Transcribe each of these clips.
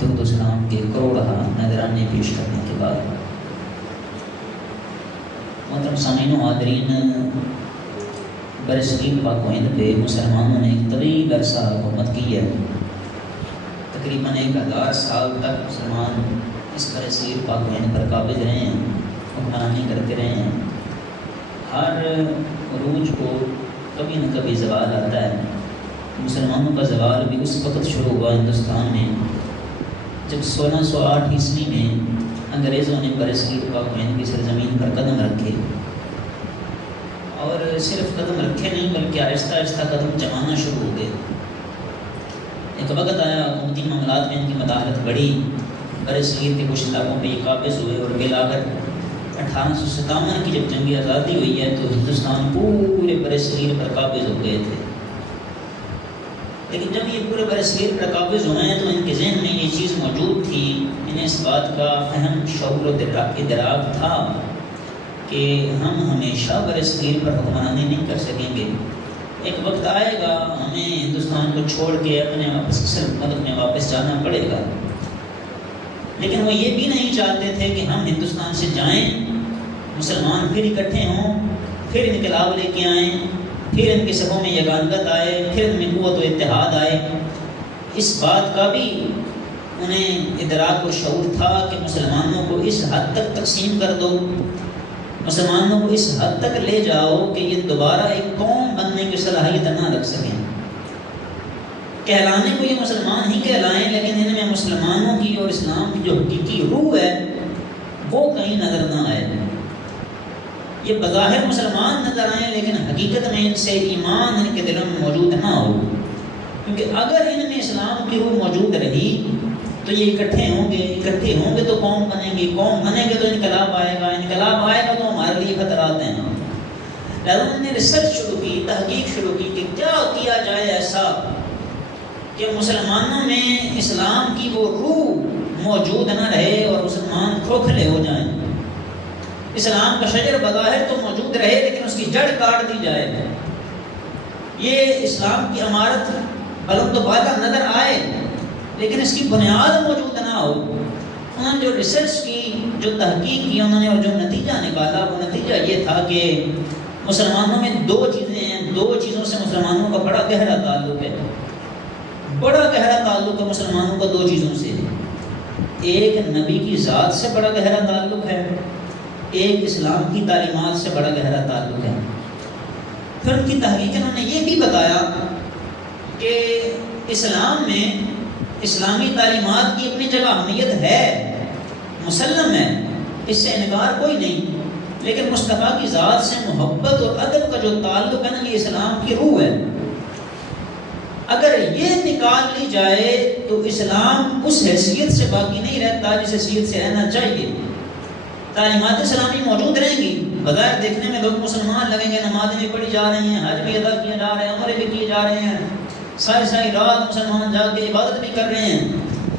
درود و سلام کے کروڑہ نذرانے پیش کرنے کے بعد محترم سامعین و حاضرین، برصغیر پاک و ہند پہ مسلمانوں نے ایک طویل عرصہ حکومت کی ہے۔ تقریباً 1000 سال تک مسلمان اس برصغیر پاک و ہند پر قابض رہے ہیں، حکمرانی کرتے رہے ہیں۔ ہر عروج کو کبھی نہ کبھی زوال آتا ہے۔ مسلمانوں کا زوال بھی اس وقت شروع ہوا ہندوستان میں جب 1608 عیسوی میں انگریزوں نے برصغیر پاک و ہند کی سرزمین پر قدم رکھے، اور صرف قدم رکھے نہیں بلکہ آہستہ آہستہ قدم جمانا شروع ہو گئے۔ ایک وقت آیا حکومتی معاملات میں ان کی مداخلت بڑھی، برصغیر کے کچھ علاقوں پہ یہ قابض ہوئے، اور بالآخر 1857 کی جب جنگ آزادی ہوئی ہے تو ہندوستان پورے برصغیر پر قابض ہو گئے تھے۔ لیکن جب یہ پورے برصغیر پر قابض ہوئے ہیں تو ان کے ذہن میں یہ چیز موجود تھی، انہیں اس بات کا فہم، شعور و ادراک تھا کہ ہم ہمیشہ برصغیر پر حکمرانی نہیں کر سکیں گے۔ ایک وقت آئے گا ہمیں ہندوستان کو چھوڑ کے اپنے اصل ملک میں واپس جانا پڑے گا۔ لیکن وہ یہ بھی نہیں چاہتے تھے کہ ہم ہندوستان سے جائیں، مسلمان پھر اکٹھے ہوں، پھر انقلاب لے کے آئیں، پھر ان کے صفوں میں یگانگت آئے، پھر ان میں قوت و اتحاد آئے۔ اس بات کا بھی انہیں ادراک و شعور تھا کہ مسلمانوں کو اس حد تک تقسیم کر دو، مسلمانوں کو اس حد تک لے جاؤ کہ یہ دوبارہ ایک قوم بننے کی صلاحیت نہ رکھ سکیں۔ کہلانے کو یہ مسلمان ہی کہلائیں، لیکن ان میں مسلمانوں کی اور اسلام کی جو حقیقی روح ہے وہ کہیں نظر نہ آئے۔ یہ بظاہر مسلمان نظر آئیں لیکن حقیقت میں ان سے ایمان ان کے دلوں میں موجود نہ ہو، کیونکہ اگر ان میں اسلام کی روح موجود رہی تو یہ اکٹھے ہوں گے تو قوم بنیں گے، قوم بنیں گے تو انقلاب آئے گا، انقلاب آئے گا تو ہمارے لیے خطرات ہیں۔ لہٰذا انہوں نے ریسرچ شروع کی، تحقیق شروع کی کہ کیا کیا جائے ایسا کہ مسلمانوں میں اسلام کی وہ روح موجود نہ رہے اور مسلمان کھوکھلے ہو جائیں۔ اسلام کا شجر بظاہر تو موجود رہے لیکن اس کی جڑ کاٹ دی جائے، یہ اسلام کی عمارت بلند و بالا نظر آئے لیکن اس کی بنیاد موجود نہ ہو۔ انہوں نے جو ریسرچ کی، جو تحقیق کی انہوں نے، اور جو نتیجہ نکالا وہ نتیجہ یہ تھا کہ مسلمانوں میں دو چیزیں ہیں، دو چیزوں سے مسلمانوں کا بڑا گہرا تعلق ہے، بڑا گہرا تعلق ہے مسلمانوں کا دو چیزوں سے۔ ایک نبی کی ذات سے بڑا گہرا تعلق ہے، ایک اسلام کی تعلیمات سے بڑا گہرا تعلق ہے۔ پھر ان کی تحقیق انہوں نے یہ بھی بتایا کہ اسلام میں اسلامی تعلیمات کی اپنی جگہ اہمیت ہے، مسلم ہے، اس سے انکار کوئی نہیں، لیکن مصطفیٰ کی ذات سے محبت اور ادب کا جو تعلق ہے نا، یہ اسلام کی روح ہے۔ اگر یہ نکال لی جائے تو اسلام اس حیثیت سے باقی نہیں رہتا جس حیثیت سے رہنا چاہیے۔ تعلیمات اسلامی موجود رہیں گی، بظاہر دیکھنے میں لوگ مسلمان لگیں گے، نمازیں بھی پڑھی جا رہی ہیں، حج بھی ادا کیے جا رہے ہیں، عمرے بھی کیے جا رہے ہیں، ساری رات مسلمان جا کے عبادت بھی کر رہے ہیں،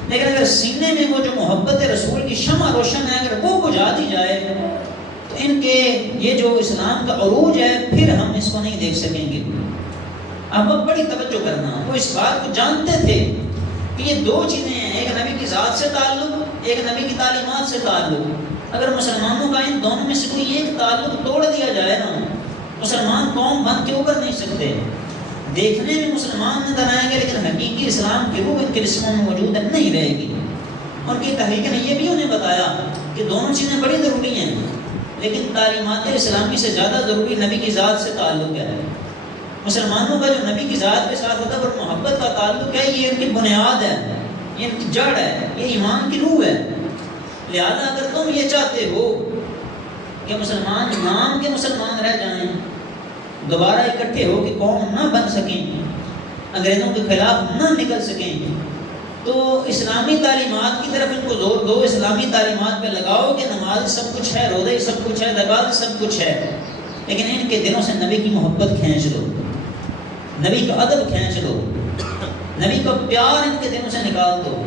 لیکن اگر سینے میں وہ جو محبت رسول کی شمع روشن ہے اگر وہ بجھا دی جائے تو ان کے یہ جو اسلام کا عروج ہے پھر ہم اس کو نہیں دیکھ سکیں گے۔ اب بڑی توجہ کرنا، وہ اس بات کو جانتے تھے کہ یہ دو چیزیں ہیں، ایک نبی کی ذات سے تعلق، ایک نبی کی تعلیمات سے تعلق۔ اگر مسلمانوں کا ان دونوں میں سے کوئی ایک تعلق توڑ دیا جائے نا، مسلمان قوم بن کے ابھر نہیں سکتے۔ دیکھنے میں مسلمان نظر آئیں گے لیکن حقیقی اسلام کی روح ان کے جسموں میں موجود نہیں رہے گی۔ ان کی تحقیق نے یہ بھی انہیں بتایا کہ دونوں چیزیں بڑی ضروری ہیں، لیکن تعلیمات اسلامی سے زیادہ ضروری نبی کی ذات سے تعلق ہے۔ مسلمانوں کا جو نبی کی ذات کے ساتھ ادب اور محبت کا تعلق ہے، یہ ان کی بنیاد ہے، یہ ان کی جڑ ہے، یہ ایمان کی روح ہے۔ لہذا اگر تم یہ چاہتے ہو کہ مسلمان نام کے مسلمان رہ جائیں، دوبارہ اکٹھے ہو کہ قوم نہ بن سکیں، انگریزوں کے خلاف نہ نکل سکیں، تو اسلامی تعلیمات کی طرف ان کو زور دو، اسلامی تعلیمات پہ لگاؤ کہ نماز سب کچھ ہے، روزے سب کچھ ہے، زکات سب کچھ ہے، لیکن ان کے دلوں سے نبی کی محبت کھینچ لو، نبی کا ادب کھینچ لو، نبی کا پیار ان کے دلوں سے نکال دو۔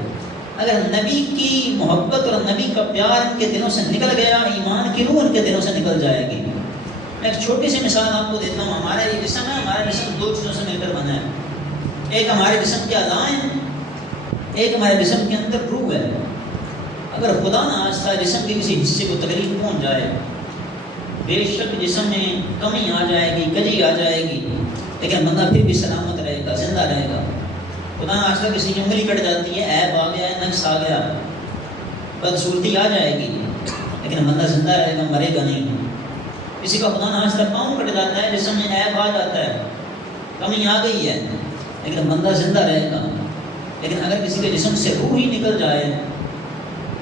اگر نبی کی محبت اور نبی کا پیار ان کے دلوں سے نکل گیا، ایمان کی روح ان کے دلوں سے نکل جائے گی۔ میں ایک چھوٹی سی مثال آپ کو دیتا ہوں۔ ہمارا یہ جسم ہے، ہمارا جسم دو چیزوں سے مل کر بنا ہے، ایک ہمارے جسم کے اعضاء ہیں، ایک ہمارے جسم کے اندر روح ہے. اگر خدا نہ خواستہ جسم کے کسی حصے کو تکلیف پہنچ جائے، بے شک جسم میں کمی آ جائے گی، کجی آ جائے گی، لیکن بندہ پھر بھی سلامت رہے گا، زندہ رہے گا. خدا نہ خواستہ کسی کی انگلی کٹ جاتی ہے، عیب آ گیا ہے، نقص آ گیا، بدصورتی آ جائے گی، لیکن بندہ زندہ رہے گا، مرے گا نہیں. کسی کا خدا نہ خواستہ پاؤں کٹ جاتا ہے، جسم میں عیب آ جاتا ہے، کمی آ گئی ہے، لیکن بندہ زندہ رہے گا. لیکن اگر کسی کے جسم سے روح ہی نکل جائے،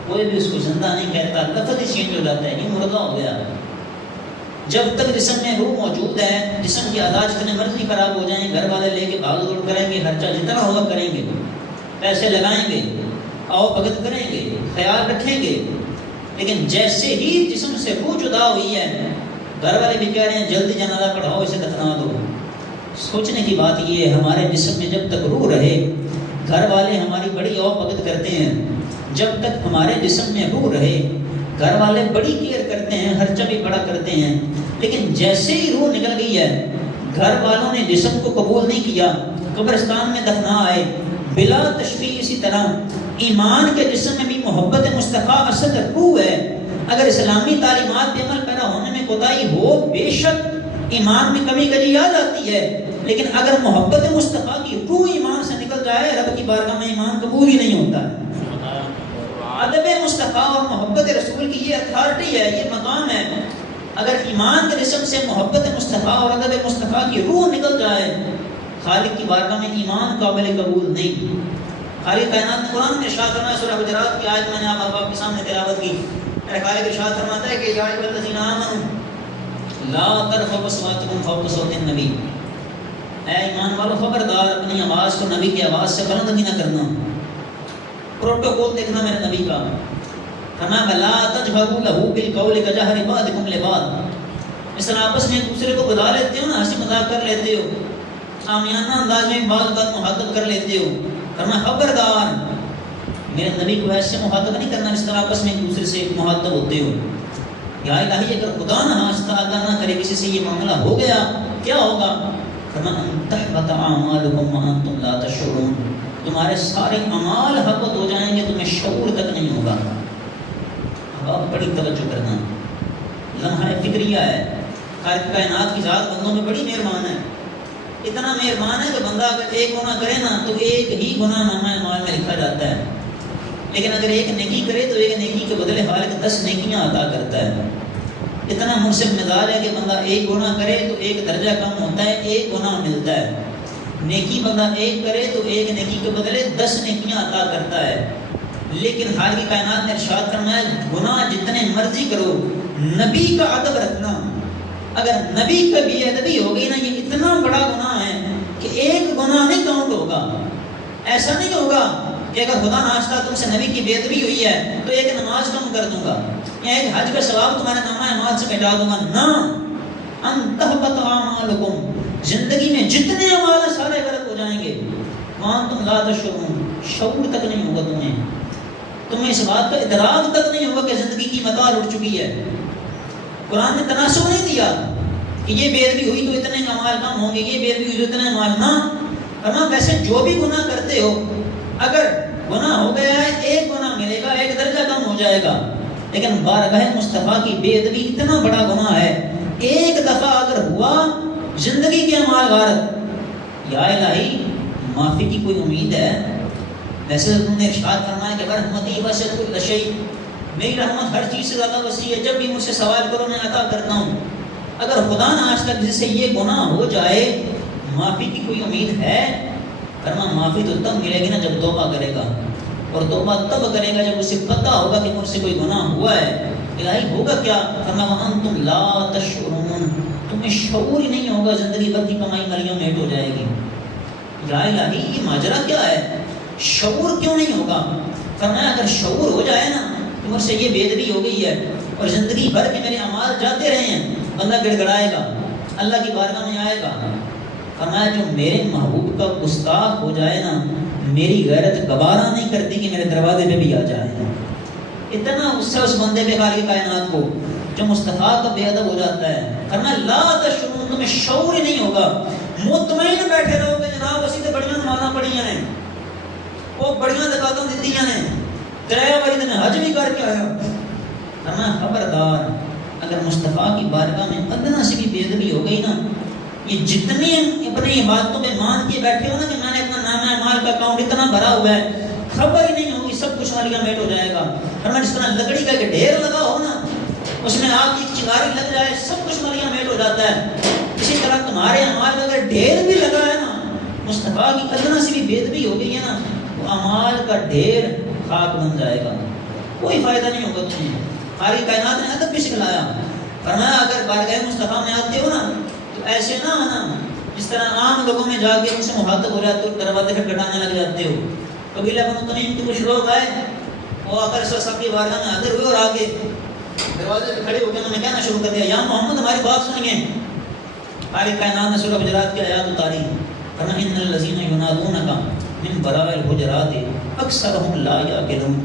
کوئی بھی اس کو زندہ نہیں کہتا، لفظ ہی چینج ہو جاتا ہے، یہ مردہ ہو گیا. جب تک جسم میں روح موجود ہے، جسم کی اعضاء جتنے مرضی خراب ہو جائیں، گھر والے لے کے بھاگ دوڑ کریں گے، خرچہ جتنا ہوگا کریں گے، پیسے لگائیں گے، آؤ بھگت کریں گے، خیال رکھیں گے. لیکن جیسے ہی جسم سے روح جدا ہوئی ہے، گھر والے بھی کہہ رہے ہیں جلدی جنازہ پڑھاؤ، اسے دفنا دو. سوچنے کی بات یہ ہے، ہمارے جسم میں جب تک روح رہے، گھر والے ہماری بڑی آؤ بھگت کرتے ہیں. جب تک ہمارے جسم میں روح رہے، گھر والے بڑی کیئر کرتے ہیں، خرچہ بھی بڑا کرتے ہیں. لیکن جیسے ہی روح نکل گئی ہے، گھر والوں نے جسم کو قبول نہیں کیا، قبرستان میں دفنا آئے. بلا تشبیہ اسی طرح ایمان کے جسم میں بھی محبت مصطفیٰ اصل روح ہے. اگر اسلامی تعلیمات پہ عمل پیرا ہونے میں کوتاہی ہو، بے شک ایمان میں کمی کجی آ جاتی ہے، لیکن اگر محبت مصطفیٰ کی روح ایمان سے نکل جائے، رب کی بارگاہ میں ایمان قبول ہی نہیں ہوتا ہے. ادب مصطفیٰ اور محبت رسول کی یہ اتھارٹی ہے، یہ مقام ہے. اگر ایمان کے جسم سے محبت مصطفیٰ اور ادب مصطفیٰ کی روح نکل جائے، خالق کی بارگاہ میں ایمان قابل قبول نہیں. خالق کائنات نے قرآن میں ارشاد فرمایا، سورہ حجرات کی آیت میں نے آپ کے سامنے تلاوت کی. خالق ارشاد فرماتا ہے کہ یا ایھا الذین آمنوا لا ترفعوا اصواتکم فوق صوت النبی. اے ایمان والو، خبردار اپنی آواز کو نبی کی آواز سے بلند بھی نہ کرنا. پروٹوکول دیکھنا میرے نبی کا. فرمایا لا تجهروا له بالقول كجهر بعضكم لبعض. اس طرح آپس میں ایک دوسرے کو بلا لیتے ہو نا، ہنسی مذاق کر لیتے ہو، عامیانہ انداز میں بعض بات مخاطب کر لیتے ہو. فرمایا خبردار میرے نبی کو ایسے مخاطب نہیں کرنا، اس طرح آپس میں ایک دوسرے سے مخاطب ہوتے ہو. یا الہی، اگر خدا نہ خواستہ اللہ نہ کرے کسی سے یہ معاملہ ہو گیا، کیا ہوگا؟ فرمایا ان تحبط اعمالکم وانتم لا تشعرون. تمہارے سارے اعمال حبط ہو جائیں گے، تمہیں شعور تک نہیں ہوگا. اب آپ بڑی توجہ کرنا، لمحہ فکریہ ہے. خالق کائنات کی ذات بندوں میں بڑی مہربان ہے. اتنا مہربان ہے کہ بندہ اگر ایک گناہ کرے نا تو ایک ہی گناہ نامہ اعمال میں لکھا جاتا ہے. لیکن اگر ایک نیکی کرے تو ایک نیکی کے بدلے خالق 10 نیکیاں عطا کرتا ہے. اتنا منصف مزاج ہے کہ بندہ ایک گناہ کرے تو ایک درجہ کم ہوتا ہے، ایک گناہ ملتا ہے. نیکی بندہ ایک کرے تو ایک نیکی کے بدلے 10 نیکیاں عطا کرتا ہے. لیکن خالق کائنات نے ارشاد فرمایا گناہ جتنے مرضی کرو، نبی کا ادب رکھنا. اگر نبی کا بے ادبی ہو گئی نا، یہ اتنا بڑا گناہ ہے کہ ایک گناہ نہیں کاؤنٹ ہوگا. ایسا نہیں ہوگا کہ اگر خدا نخواستہ تم سے نبی کی بے ادبی ہوئی ہے تو ایک نماز کم کر دوں گا یا ایک حج کا ثواب تمہارے نامہ اعمال سے مٹا دوں گا. نہ، ان تحبط اعمالکم، زندگی میں جتنے اعمال ہیں سارے غلط ہو جائیں گے. وانتم لا تشعرون، شعور تک نہیں ہوگا تمہیں اس بات کا ادراک تک نہیں ہوگا کہ زندگی کی متاع اٹھ چکی ہے. قرآن نے تناسب نہیں دیا کہ یہ بے ادبی ہوئی تو اتنے اعمال کم ہوں گے، یہ بے ادبی ہوئی تو اتنے اعمال نہ. فرمایا ویسے جو بھی گناہ کرتے ہو، اگر گناہ ہو گیا ہے ایک گناہ ملے گا، ایک درجہ کم ہو جائے گا. لیکن بارگاہ مصطفیٰ کی بے ادبی اتنا بڑا گناہ ہے، ایک دفعہ اگر ہوا زندگی کے اعمال غارت، یا الہی معافی کی کوئی امید ہے؟ ویسے تم نے ارشاد فرمایا کہ رحمتی وسعت کل شیء، میری رحمت ہر چیز سے زیادہ وسیع ہے، جب بھی مجھ سے سوال کرو میں عطا کرتا ہوں. اگر خدا نہ آج تک جس سے یہ گناہ ہو جائے، معافی کی کوئی امید ہے؟ فرمایا معافی تو تب ملے گی نا جب توبہ کرے گا، اور توبہ تب کرے گا جب اسے پتہ ہوگا کہ مجھ سے کوئی گناہ ہوا ہے. الہی ہوگا کیا؟ فرمایا وانتم لا تشعرون، تمہیں شعور ہی نہیں ہوگا، زندگی بھر کی کمائی ملیوں میں ہٹ ہو جائے گی. یا الہی یہ ماجرا کیا ہے؟ شعور کیوں نہیں ہوگا؟ فرمایا اگر شعور ہو جائے نا کہ مجھ سے یہ بے ادبی ہو گئی ہے اور زندگی بھر کے میرے اعمال جاتے رہے ہیں، بندہ گڑ گڑائے گا، اللہ کی بارگاہ میں آئے گا. فرمایا جو میرے محبوب کا گستاخ ہو جائے نا، میری غیرت گوارا نہیں کرتی کہ میرے دروازے پہ بھی آ جائے. اتنا غصہ اس بندے پہ خالق کائنات کو جو مصطفیٰ کا بے ادب ہو جاتا ہے. فرمایا لا تشعرون، تمہیں شعور ہی نہیں ہوگا. مطمئن بیٹھے رہو گے جناب اسی تو بڑیاں نمازاں پڑھیاں ہیں، وہ بڑیاں زکاتاں کیتیاں نے، 3 بار میں حج بھی کر کے آیا. فرمایا خبردار اگر مصطفیٰ کی بارگاہ میں ادنا سے بھی بے ادبی ہو گئی نا، یہ جتنے اپنی عبادتوں پہ مان کے بیٹھے ہو نا کہ میں نے اپنا نام اعمال کا اکاؤنٹ اتنا بھرا ہوا ہے، خبر ہی نہیں ہوگی، سب کچھ والیاں میٹ ہو جائے گا. فرمایا جس طرح لکڑی کا کہ ڈھیر لگا ہو نا، اس میں آگ کی چنگاری لگ جائے سب کچھ والیاں میٹ ہو جاتا ہے، اسی طرح تمہارے اعمال کا اگر ڈھیر بھی لگا ہے نا، مصطفیٰ کی ادنا سے بھی بے ادبی ہو گئی ہے نا، وہ اعمال کا ڈھیر خاک بن جائے گا، کوئی فائدہ نہیں ہوگا تمہیں. ساری کائنات نے ادب بھی سکھلایا. فرمایا اگر بارگاہ مصطفیٰ میں آتے ہو نا تو ایسے نہ آنا جس طرح عام لوگوں میں جا کے ان سے مخاطب ہو جاتے ہو، دروازے پھر کٹانے لگ جاتے ہو. قبیلہ بنو تمیم کے کچھ لوگ آئے، وہ آ کر سب کی بارگاہ میں حاضر ہوئے اور آگے دروازے پہ کھڑے ہو کے انہوں نے کہنا شروع کر دیا، یا محمد ہماری بات سنیے. ساری کائنات نے سورہ حجرات کی آیات اتاری. فرمایا ان الذین ینادونک من وراء الحجرات اکثرهم لا یعقلون.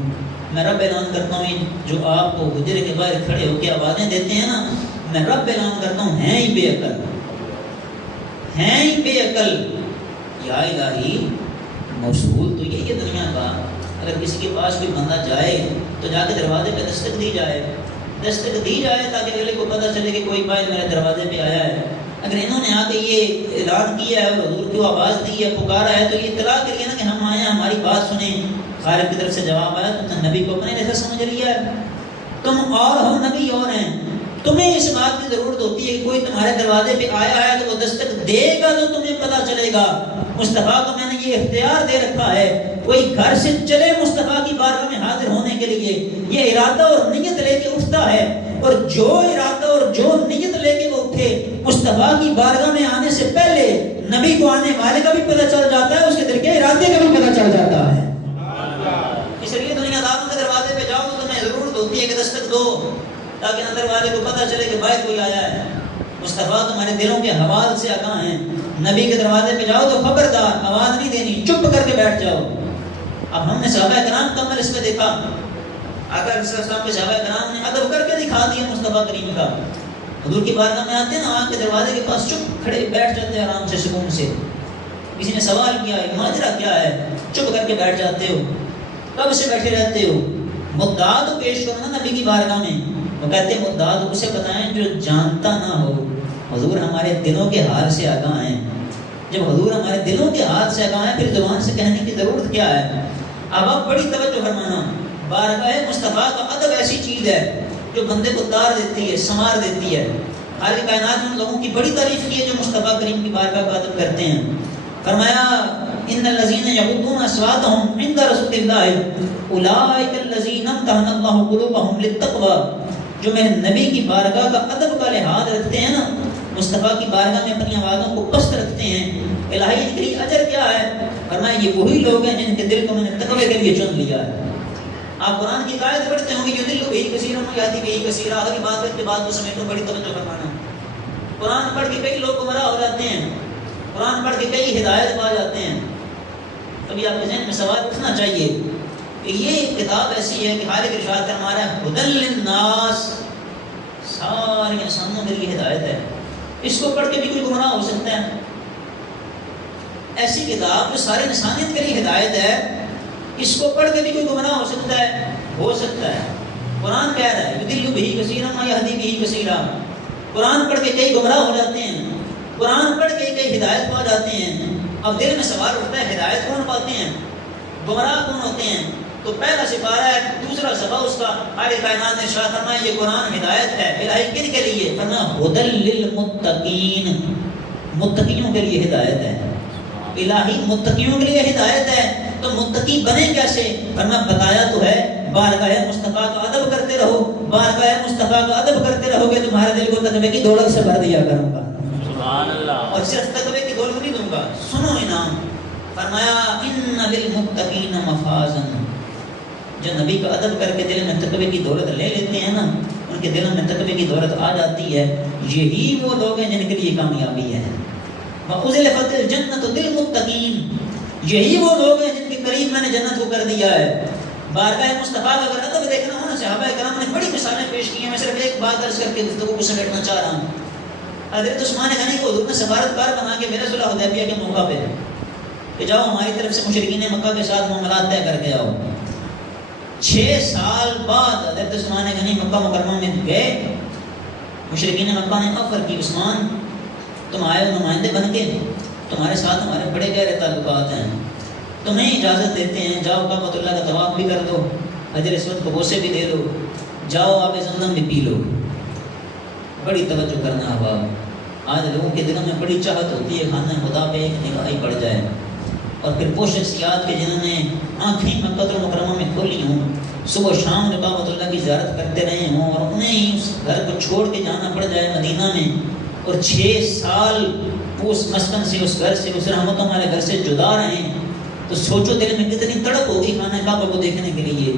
میں رب اعلان کرتا ہوں جو آپ کو حجرے کے باہر کھڑے ہو کے آوازیں دیتے ہیں نا، میں رب اعلان کرتا ہوں ہیں ہی بے عقل، ہیں ہی بے عقل. یا الہی موصول تو یہی ہے دنیا کا، اگر کسی کے پاس کوئی بندہ جائے تو جا کے دروازے پہ دستک دی جائے تاکہ اگلے کو پتہ چلے کہ کوئی بھائی میرے دروازے پہ آیا ہے. اگر انہوں نے آ کے یہ اعلان کیا ہے اور حضور کی آواز دی ہے، پکارا ہے، تو یہ اطلاع کریے نا کہ ہم آئے ہیں، ہماری بات سنیں. خالق کی طرف سے جواب آیا، تم نے نبی کو اپنے جیسا سمجھ لیا ہے، تم اور ہو نبی اور ہیں. تمہیں اس بات کی ضرورت ہوتی ہے کہ کوئی تمہارے دروازے پہ آیا ہے تو وہ دستک دے گا تو تمہیں پتہ چلے گا. مصطفیٰ کو میں نے یہ اختیار دے رکھا ہے، کوئی گھر سے چلے مصطفیٰ کی بارگاہ میں حاضر ہونے کے لیے، یہ ارادہ اور نیت لے کے اٹھتا ہے، اور جو ارادہ اور جو نیت لے کے وہ اٹھے مصطفیٰ کی بارگاہ میں آنے سے پہلے نبی کو آنے والے کا بھی پتہ چل جاتا ہے، اس کے دل کے ارادے کا بھی پتہ چل جاتا ہے. اس لیے دنیا داروں کے دروازے پہ جاؤ تو تمہیں ضرورت ہوتی ہے کہ دستک دو تاکہ اندر والے کو پتہ چلے کہ باہر کوئی آیا ہے. مصطفیٰ تمہارے دلوں کے حوال سے آگاہ ہیں. نبی کے دروازے پہ جاؤ تو خبردار آواز نہیں دینی، چپ کر کے بیٹھ جاؤ. اب ہم نے صحابہ کرام کا عمل اس میں دیکھا، آقا علیہ السلام کے صحابہ کرام نے ادب کر کے دکھا دیا مصطفیٰ کریم کا. حضور کی بارگاہ میں آتے ہیں نا، آنکھ کے دروازے کے پاس چپ کھڑے بیٹھ جاتے ہیں آرام سے سکون سے. کسی نے سوال کیا ماجرا کیا ہے، چپ کر کے بیٹھ جاتے ہو، کب سے بیٹھے رہتے ہو. مدعا تو پیش کرو نا نبی کی بارگاہ میں. وہ کہتے ہیں مدعا تو اسے بتائیں جو جانتا نہ ہو. حضور ہمارے دلوں کے حال سے آگاہ ہیں. جب حضور ہمارے دلوں کے حال سے آگاہ ہیں پھر زبان سے کہنے کی ضرورت کیا ہے. اب آپ بڑی توجہ فرمانا، بارگاہ مصطفیٰ کا ادب ایسی چیز ہے جو بندے کو تار دیتی ہے، سنوار دیتی ہے. حال کائنات میں لوگوں کی بڑی تعریف کی ہے جو مصطفیٰ کریم کی بارگاہ کا ادب کرتے ہیں. فرمایا ان الذين يغضون اصواتهم عند رسول الله اولئك الذين امتحن الله قلوبهم للتقوى. جو میرے نبی کی بارگاہ کا ادب کا لحاظ رکھتے ہیں نا، مصطفیٰ کی بارگاہ میں اپنی آوازوں کو پست رکھتے ہیں، الہی ان کے لیے اجر کیا ہے. فرمایا یہ وہی لوگ ہیں جن کے دل کو میں نے تقوی کے لیے چن لیا ہے. آپ قرآن کی آیت پڑھتے ہوں گے یدل بہ کثیر و یہدی بہ کثیر. آخری بات کے بعد کو سمیٹو، بڑی توجہ فرمانا. قرآن پڑھ کے کئی لوگ گمراہ ہو جاتے ہیں، قرآن پڑھ کے کئی ہدایت پا جاتے ہیں. ابھی آپ کے ذہن میں سوال اٹھنا چاہیے کہ یہ کتاب ایسی ہے کہ خالق ارشاد فرما رہا ہے ہدی للناس، سارے انسانوں کے لیے ہدایت ہے. اس کو پڑھ کے بھی کوئی گمراہ ہو سکتا ہے؟ ایسی کتاب جو سارے انسانیت کے لیے ہدایت ہے، اس کو پڑھ کے بھی کوئی گمراہ ہو سکتا ہے؟ ہو سکتا ہے. قرآن کہہ رہا ہے یضل بہ کثیرا و یہدی بہ کثیرا. قرآن پڑھ کے کئی گمراہ ہو جاتے ہیں، قرآن پڑھ کے کئی ہدایت پا جاتے ہیں. اب دل میں سوال اٹھتا ہے ہدایت کون پاتے ہیں، گمراہ کون ہوتے ہیں؟ تو پہلا سپارہ ہے، دوسرا صفحہ اس کا خالق کائنات نے ارشاد فرمایا یہ قرآن ہدایت ہے. الہی کن کے لیے؟ فرمایا ہدی للمتقین، متقیوں کے لیے ہدایت ہے. الہی متقیوں کے لیے ہدایت ہے. تو متقی بنے کیسے؟ فرمایا بتایا تو ہے، بارگاہ مصطفیٰ کا ادب کرتے رہو. بارگاہ مصطفیٰ کا ادب کرتے رہو گے تمہارے دل کو تقوی کی دولت سے بھر دیا کروں گا. سبحان اللہ. اور صرف تقوی کی دولت نہیں دوں گا، سنو انعام. فرمایا ان للمتقین مفازا. جو نبی کا ادب کر کے دل میں تقوی کی دولت لے لیتے ہیں نا، ان کے دلوں میں تقوی کی دولت آ جاتی ہے، یہی وہ لوگ ہیں جن کے لیے کامیابی ہے. وَأُزْلِفَتِ الْجَنَّةُ لِلْمُتَّقِينَ. یہی وہ لوگ ہیں جن کے قریب میں نے جنت کو کر دیا ہے. بارگاہ مصطفیٰ کا اگر ادب دیکھنا ہو نا، صحابہ کرام نے بڑی مثالیں پیش کی ہیں. میں صرف ایک بات عرض کر کے گفتگو کو سمیٹنا چاہ رہا ہوں. حضرت عثمان غنی کو حضور نے سفارتکار بنا کے میرے صلح حدیبیہ کے موقع پہ کہ جاؤ ہماری طرف سے مشرکین مکہ کے ساتھ معاملات طے کر کے آؤ. 6 سال بعد حضرت عثمان غنی مکہ مکرمہ میں گئے، مشرکین مکہ نے آفر کی عثمان تم آئے ہو نمائندے بن کے، تمہارے ساتھ ہمارے بڑے گہرے تعلقات ہیں، تمہیں اجازت دیتے ہیں جاؤ کعبۃ اللہ کا طواف بھی کر دو، حجر اسود کو بوسے بھی دے دو، جاؤ آب زمزم بھی پی لو۔ بڑی توجہ کرنا احباب، آج لوگوں کے دلوں میں بڑی چاہت ہوتی ہے خانہ خدا پہ ایک نگاہ ہی پڑ جائے، اور پھر وہ شخصیات کے جنہوں نے آنکھیں مکہ المکرمہ میں کھولی ہوں، صبح شام جو کعبۃ اللہ کی زیارت کرتے رہے ہوں، اور انہیں ہی اس گھر کو چھوڑ کے جانا پڑ جائے مدینہ میں، اور 6 سال اس مسکن سے، اس گھر سے، اس رحمتوں والے گھر سے جدا رہے، تو سوچو دل میں کتنی تڑپ ہوگی خانہ کعبہ کو دیکھنے کے لیے،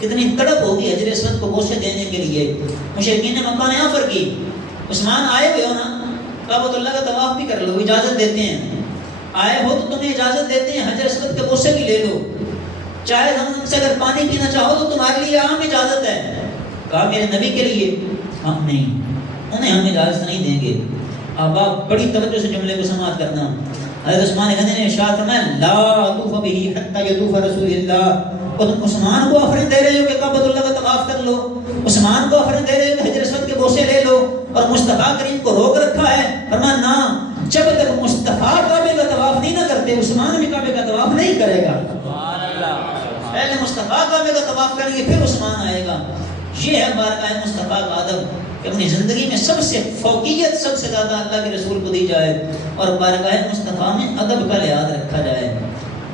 کتنی تڑپ ہوگی حجر اسود کو بوسے دینے کے لیے۔ مشرکین مکہ نے آفر کی، عثمان آئے ہوئے ہو نا، کعبۃ اللہ کا طواف بھی کر لو، اجازت دیتے ہیں، آئے ہو تو تمہیں اجازت دیتے ہیں حجر اسود کے بوسے بھی لے لو، چاہے زمزم سے اگر پانی پینا چاہو تو تمہارے لیے عام اجازت ہے۔ کہا میرے نبی کے لیے ہم نہیں، انہیں ہم اجازت نہیں دیں گے۔ اب آپ بڑی توجہ سے جملے کو سماعت کرنا۔ حضرت عثمان غنی نے ارشاد فرمایا لا طوف به حتى يطوف رسول اللہ، اور تم عثمان کو آفرین دے رہے ہو کہ کعبۃ اللہ کا طواف کر لو، عثمان کو آفرین دے رہے ہو کہ حجر اسود کے بوسے لے لو، اور مصطفیٰ کریم کو روک رکھا ہے۔ فرمایا نہ، جب تک مصطفیٰ کعبے کا طواف نہیں نہ کرتے عثمان بھی کعبے کا طواف نہیں کرے گا۔ پہلے مصطفیٰ کعبے کا طواف کریں گے پھر عثمان آئے گا۔ یہ ہے بارگاہ مصطفیٰ کا ادب کہ اپنی زندگی میں سب سے فوقیت سب سے زیادہ اللہ کے رسول کو دی جائے، اور بارگاہ مصطفیٰ میں ادب کا لحاظ رکھا جائے،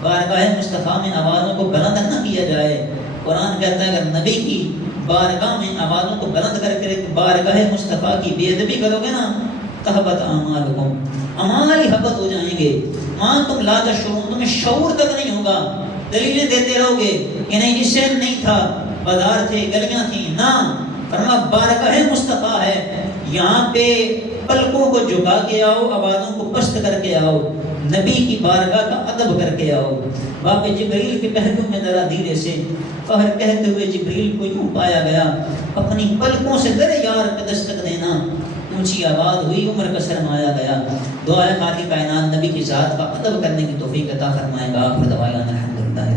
بارگاہ مصطفیٰ میں آوازوں کو بلند نہ کیا جائے۔ قرآن کہتا ہے اگر نبی کی بارگاہ میں آوازوں کو بلند کر کے بارگاہ مصطفیٰ کی بے ادبی کرو گے نا، تحبط اعمالکم، اعمال ہی حبط ہو جائیں گے، وہاں تم لا تشعرون، تمہیں شعور تک نہیں ہوگا، دلیلیں دیتے رہو گے کہ نہیں جس سے نہیں تھا، بازار تھے، گلیاں تھیں، نہ، فرما بارگاہ مصطفیٰ ہے، یہاں پہ پلکوں کو جھکا کے آؤ، آوازوں کو پست کر کے آؤ، نبی کی بارگاہ کا ادب کر کے آؤ۔ باپ جبریل کے پہلو میں ذرا دھیرے سے فہر کہتے ہوئے جبریل کو یوں پایا گیا، اپنی پلکوں سے در یار پہ دستک دینا، اونچی آواز ہوئی، عمر کا سرمایا گیا۔ دعائے خالق کائنات نبی کی ذات کا ادب کرنے کی توفیق عطا فرمائے گا۔